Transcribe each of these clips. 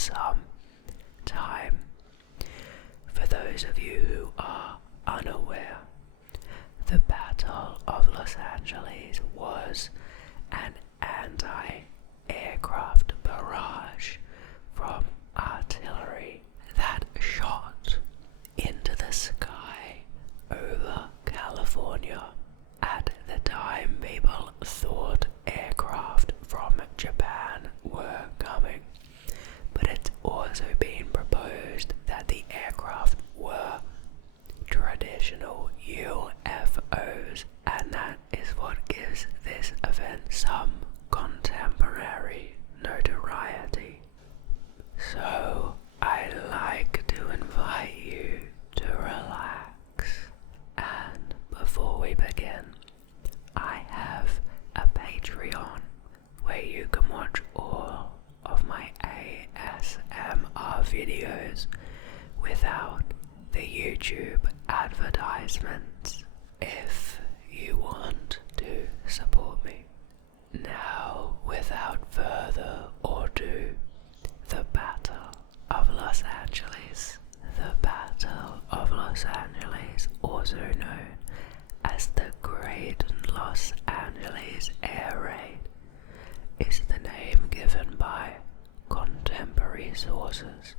some time. For those of you who are unaware, the Battle of Los Angeles was an anti-aircraft barrage from artillery that shot into the sky over California. At the time, people thought aircraft from Japan were coming, but it's also been proposed that the aircraft were traditional UFOs, and that is what gives this event some contemporary notoriety. So I'd like to invite you to relax, and before we begin, I have a Patreon where you can watch all of my ASMR videos without the YouTube advertisements if you want to support me. Now, without further ado, the Battle of Los Angeles. The Battle of Los Angeles, also known as the Great Los Angeles Air Raid, is the name given by contemporary sources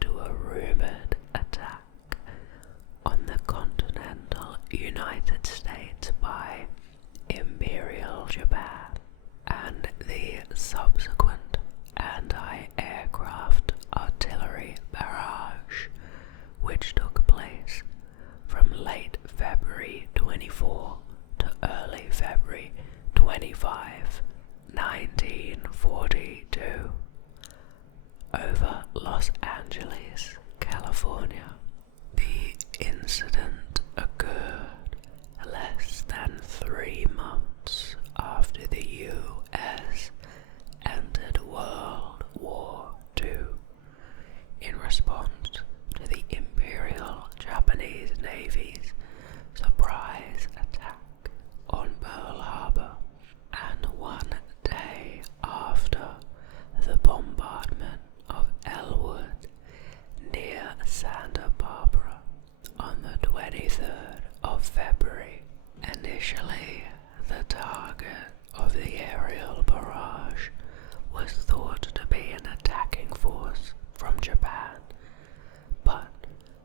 to a rumored attack on the continental United States by Imperial Japan and the subsequent anti-aircraft artillery barrage, which took place from late February 24 to early February 25, 1942, over Los Angeles, California. The incident occurred less than 3 months after the US entered World War II in response to the Imperial Japanese Navy's surprise attack on Pearl Harbor, and 1 day after the bombardment of Elwood near Santa Barbara on the 23rd of February. Initially, the target of the aerial barrage was thought to be an attacking force from Japan, but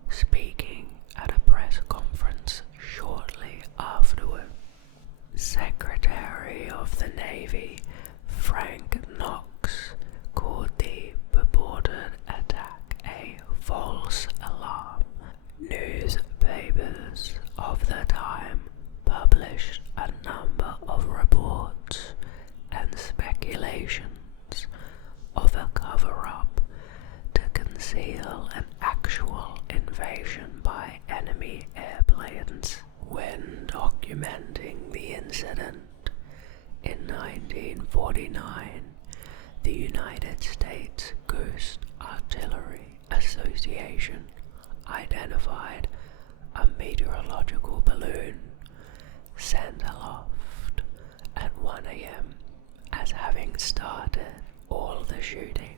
speaking at a press conference shortly afterward, Secretary of the Navy Frank Knox called the purported attack a false alarm. Newspapers of the time published a number of reports and speculations of a cover-up to conceal an actual invasion by enemy airplanes. When documenting the incident in 1949, the United States Coast Artillery Association identified a meteorological balloon sent aloft at 1 a.m. as having started all the shooting,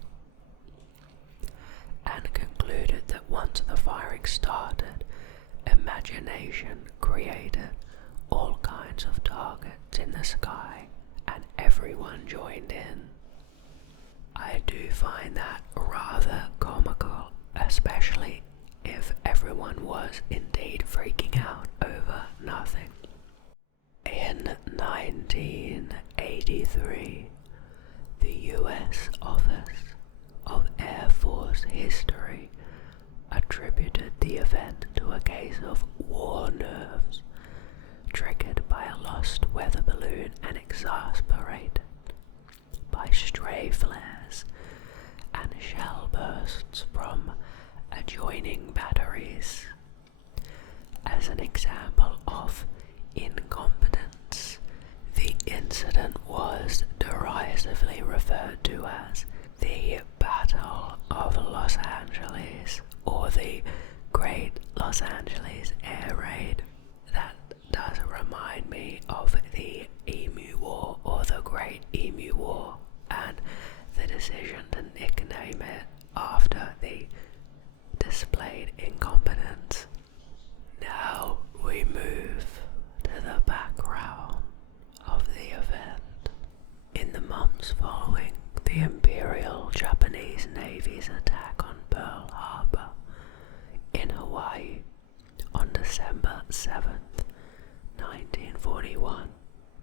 and concluded that once the firing started, imagination created all kinds of targets in the sky and everyone joined in. I do find that rather comical, especially if everyone was indeed freaking out over nothing. In 1983, the US Office of Air Force History attributed the event to a case of war nerves triggered by a lost weather balloon and exasperated by stray flares and shell bursts from adjoining batteries. As an example of incompetence, the incident was derisively referred to as the Battle of Los Angeles, or the Great Los Angeles Air Raid. That does remind me of the Emu War, or the Great Emu War, and the decision to nickname it 7th, 1941,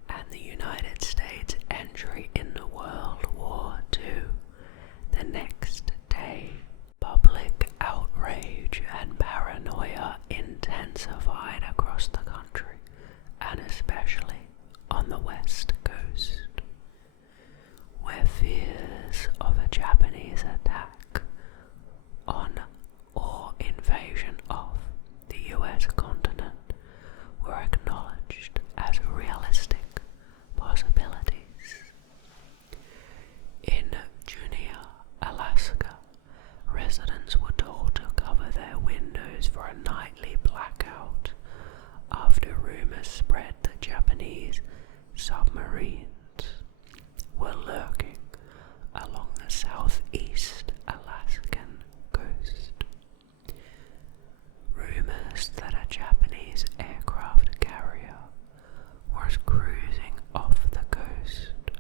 and the United States' entry into World War II the next day. Public outrage and paranoia intensified across the country, and especially on the West Coast, where fears of a Japanese attack on or invasion of the US continent were acknowledged as realistic possibilities. In Juneau, Alaska, residents were told to cover their windows for a nightly blackout after rumors spread that Japanese submarines were lurking along the southeast Alaskan coast. Rumors that a Japanese aircraft carrier was cruising off the coast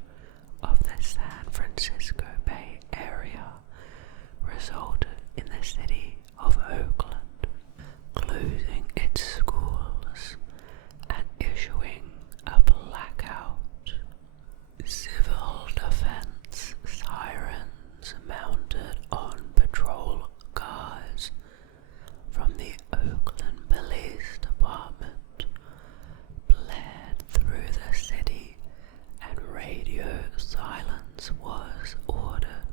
of the San Francisco Bay Area resulted in the city of Oakland closing its schools and issuing a blackout. Civil defense sirens mounted on patrol cars from the Oakland Police Department blared through the city, and radio silence was ordered.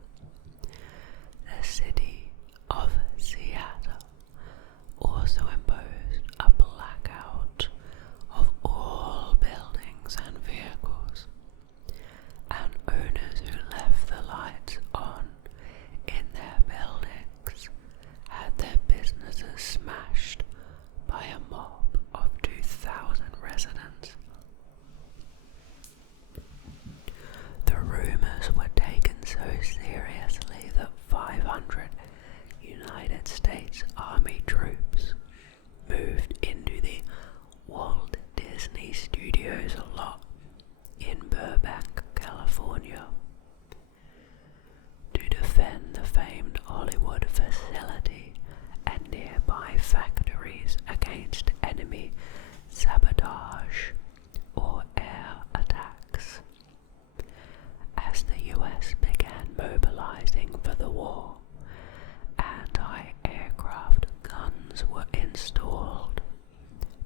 The city of Seattle also imposed a blackout of all buildings and vehicles, and owners who left the lights on in their buildings had their businesses smashed by a mob of 2,000 residents. The rumors were taken so seriously that 500 United States Army troops moved into the Walt Disney Studios lot in Burbank, California, to defend the famed Hollywood facility and nearby factories against enemy sabotage or air attacks. As the US began mobilizing for the war, anti-aircraft guns were installed,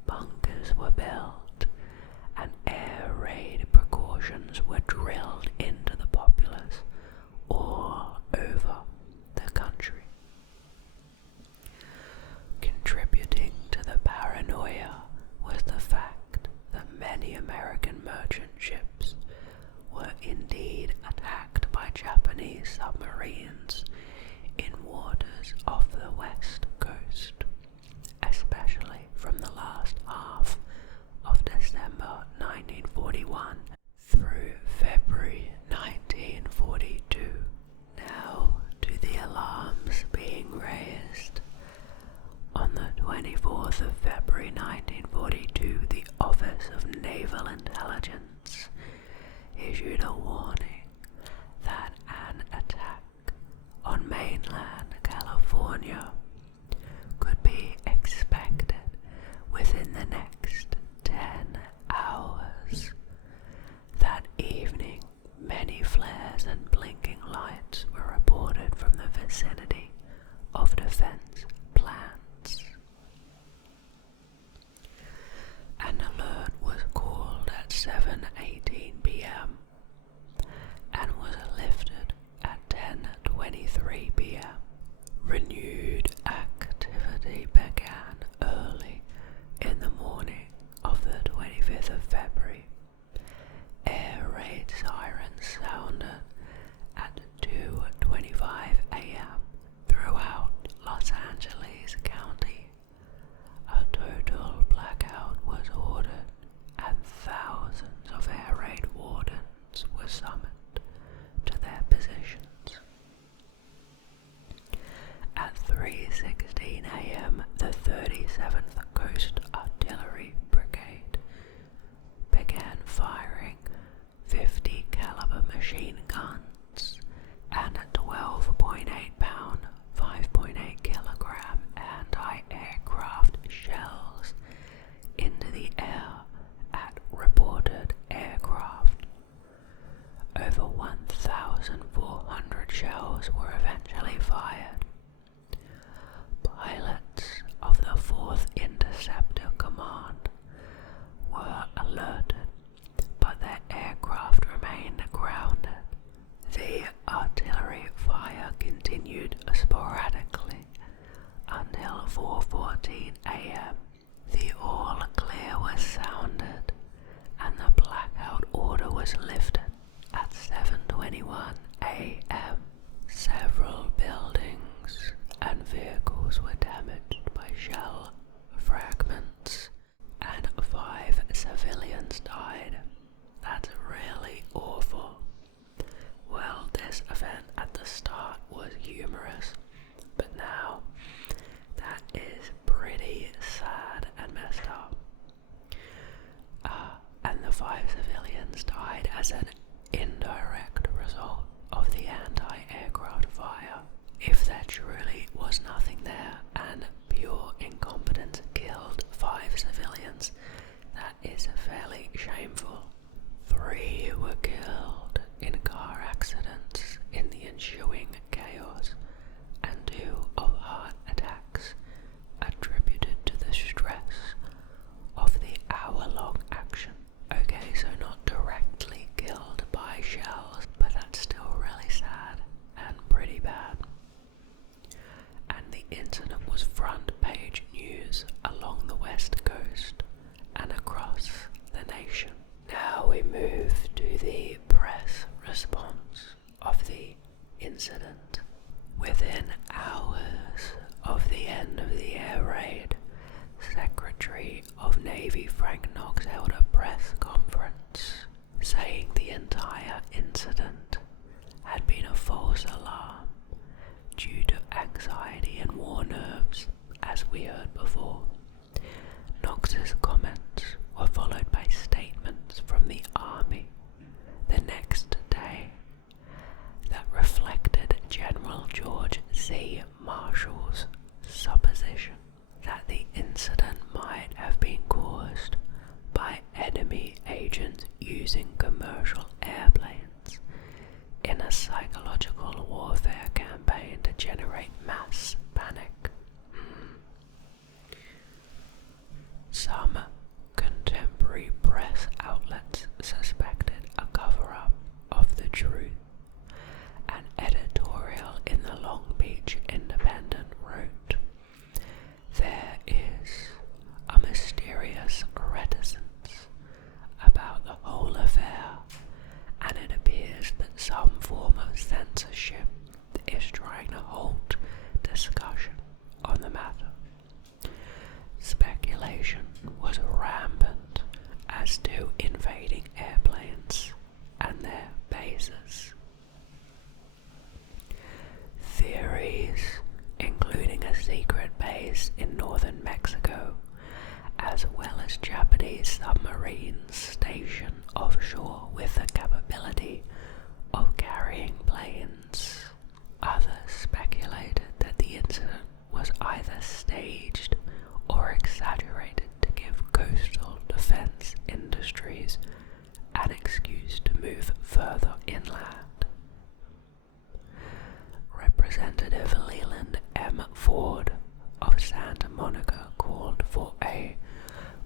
bunkers were built, and air raid precautions were drilled into the populace all over the country. Contributing to the paranoia was the fact that many American merchant ships were indeed attacked by Japanese submarines in waters off the West Coast, especially from the last half of December 1941 through February 1942. Now to the alarms being raised. On the 24th of February 1942, the Office of Naval Intelligence issued a warning that an attack on mainland California could be expected within the next 10 hours. That evening, many flares and blinking lights were reported from the vicinity of defense plants. An alert was called at 7:18 p.m. and was lifted at 10:23 p.m. Renewed activity began early in the morning of the 25th of February. Air raid sirens sounded at 2:25 a.m. throughout Los Angeles County. A total blackout was ordered, and thousands of air raid wardens were summoned to their positions. 7:17 a.m. The all clear was sounded and the blackout order was lifted. At 7:21 a.m. several buildings and vehicles were damaged by shell fragments and 5 civilians died. That's really awful. Well, this event at the start was humorous, but now that is pretty sad and messed up. And the 5 civilians died as an indirect result of the anti-aircraft fire. If there truly was nothing there and pure incompetence killed 5 civilians, that is fairly shameful. 3 were killed in car accidents in the ensuing chaos, and 2 of heart attacks attributed to the stress of the hour-long action. Okay, so not directly killed by shells, but that's still really sad and pretty bad. And the incident was front page news along the West Coast and across the nation. Now we move to the press response of the incident. Within hours of the end of the air raid, Secretary of Navy Frank Knox held a press conference saying the entire incident had been a false alarm due to anxiety and war nerves, as we heard before. Knox's comments were followed by statements from the Army the next day that reflected General George C. Marshall's supposition that the incident might have been caused by enemy agents using commercial airplanes in a psychological warfare campaign to generate mass panic. Some contemporary press outlets suspected a cover-up of the truth. An editorial in the Long Beach Independent wrote, "There is a mysterious reticence about the whole affair, and it appears that some form of censorship is trying to halt discussion on the matter." Speculation was rampant as to invading airplanes and their bases. Theories, including a secret base in northern Mexico, as well as Japanese submarines stationed offshore with the capability of carrying planes. Others speculated that the incident was either staged or exaggerated to give coastal defense industries an excuse to move further inland. Representative Leland M. Ford of Santa Monica called for a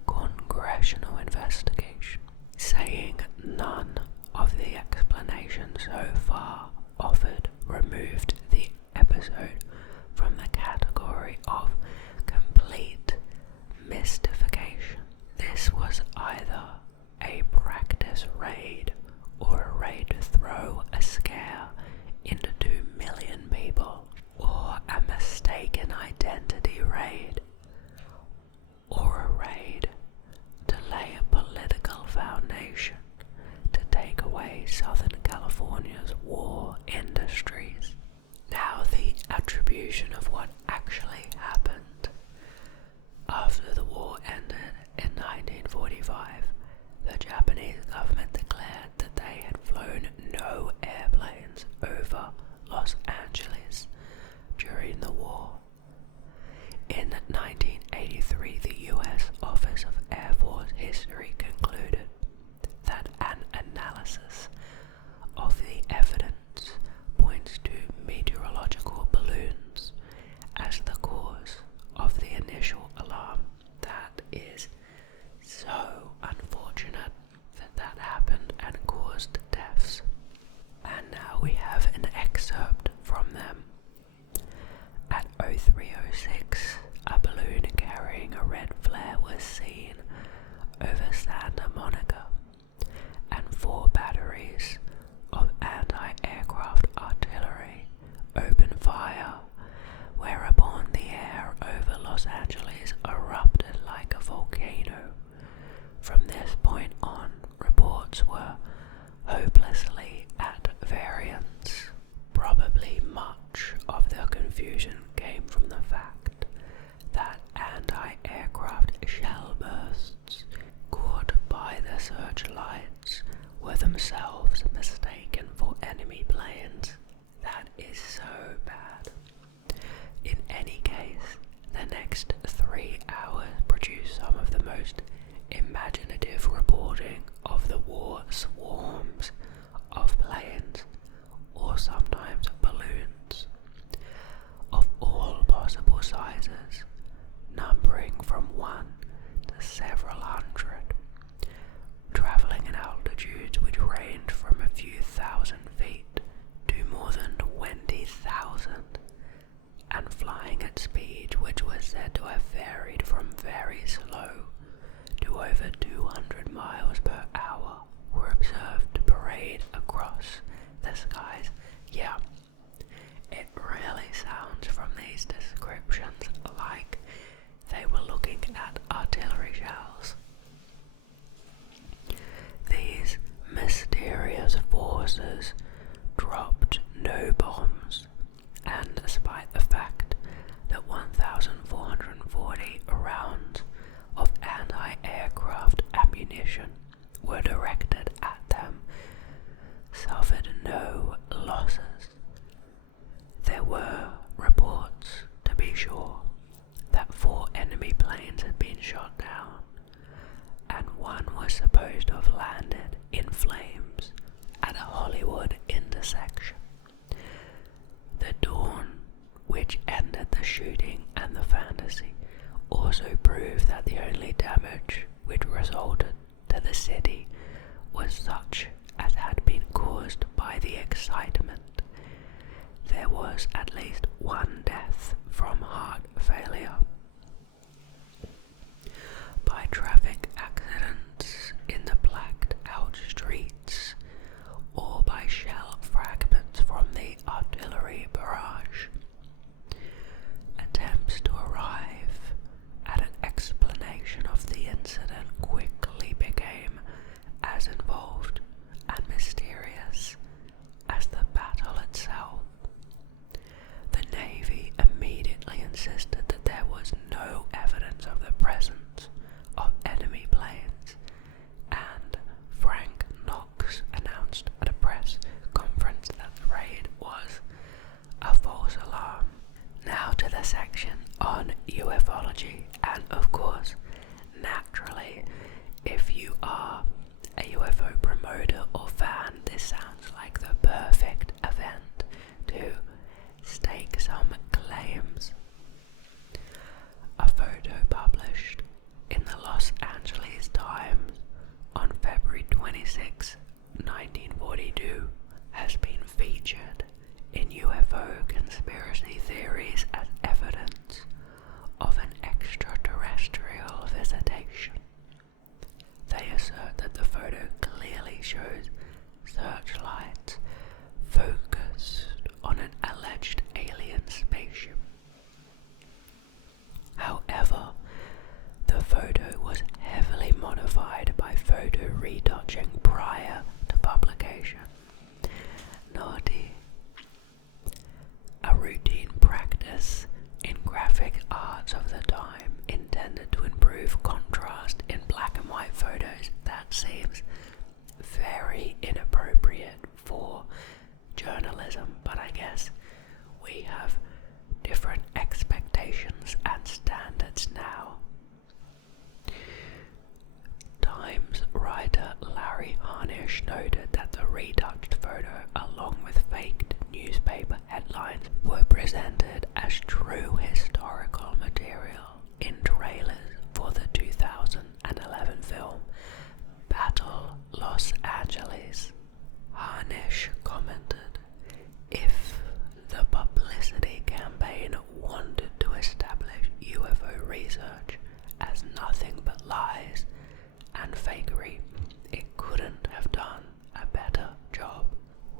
congressional investigation, saying none of the explanations so far offered removed the episode from the category of complete mystification. This was either a practice raid or a raid to throw a scare into 2 million people, or a mistaken identity raid, or a raid to lay a political foundation to take away Southern California's war industries. Now the attribution of what actually happened. After the war ended in 1945, the Japanese government declared that they had flown no airplanes over Los Angeles during the war. In 1983, the U.S. Office of Air Force History concluded that an analysis of the evidence points to meteorological balloons as the cause of the initial alarm. That is so unfortunate that that happened and caused deaths. And now we have an was seen over Santa Monica, and 4 batteries of anti-aircraft artillery opened fire, whereupon the air over Los Angeles erupted like a volcano. From this point on, reports were hopelessly at variance. Probably much of the confusion came from the fact that anti-aircraft shell bursts caught by the searchlights were themselves mistaken for enemy planes. That is so bad. In any case, the next 3 hours produced some of the most imaginative reporting of the war swarms of planes, or sometimes balloons, of all possible sizes, numbering from 1 to several hundred, travelling in altitudes which ranged from a few thousand feet to more than 20,000, and flying at speeds which were said to have varied from very slow to over 200 miles per hour, were observed to parade across the skies. Yeah, it really sounds from these descriptions like they were looking at artillery shells. These mysterious forces dropped no bombs, and despite the fact that 1,440 rounds of anti-aircraft ammunition were directed at them, suffered no losses. There were reports, to be sure, that 4 enemy planes had been shot down, and 1 was supposed to have landed in flames at a Hollywood intersection. The dawn, which ended the shooting and the fantasy, also proved that the only damage which resulted to the city was such as had been caused by the excitement. There was at least 1 death from heart failure, by traffic accidents in the blacked out streets, or by shell fragments from the artillery barrage. Attempts to arrive at an explanation of the incident quickly became as involved and mysterious as the battle itself. The Navy immediately insisted that there was no evidence of the presence of enemy planes, and Frank Knox announced at a press conference that the raid was a false alarm. Now to the section on ufology, and of course, naturally, if you are a UFO promoter or fan, this sounds like the perfect event to stake some claims. A photo published in the Los Angeles Times on February 26, 1942, has been featured in UFO conspiracy theories as evidence of an extraterrestrial visitation. They assert that the photo clearly shows searchlights focused on an alleged alien spaceship. However, the photo was heavily modified by photo retouching prior to publication. Naughty. A routine practice in graphic arts of the time intended to improve contrast in black and white photos. That seems very inappropriate for journalism, but I guess we have different expectations and standards now. Times writer Larry Harnish noted that the retouched photo, along with faked newspaper headlines, were presented as true historical material in trailers for the 2011 film Battle Los Angeles. Harnish commented, "If the publicity campaign wanted to establish UFO research as nothing but lies and fakery. It couldn't have done a better job.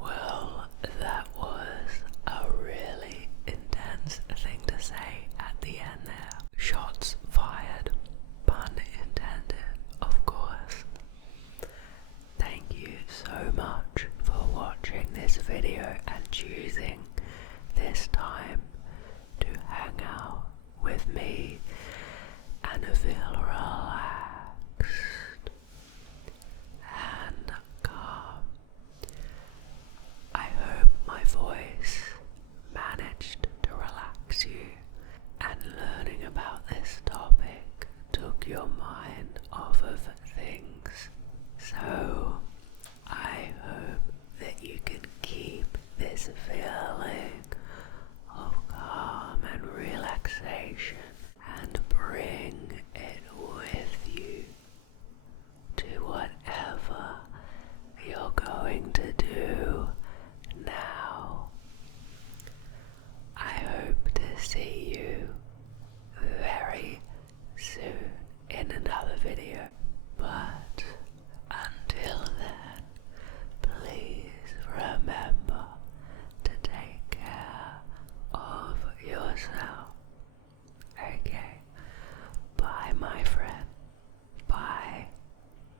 Well, that was a really intense thing to say at the end there. Shots fired, pun intended, of course. Thank you so much for watching this video and choosing this time to hang out with me and feel relaxed and calm. I hope my voice managed to relax you, and learning about this topic took your mind off of things. So I hope that you can keep this feeling of calm and relaxation and bring it with you to whatever you're going to do now. I hope to see you very soon in another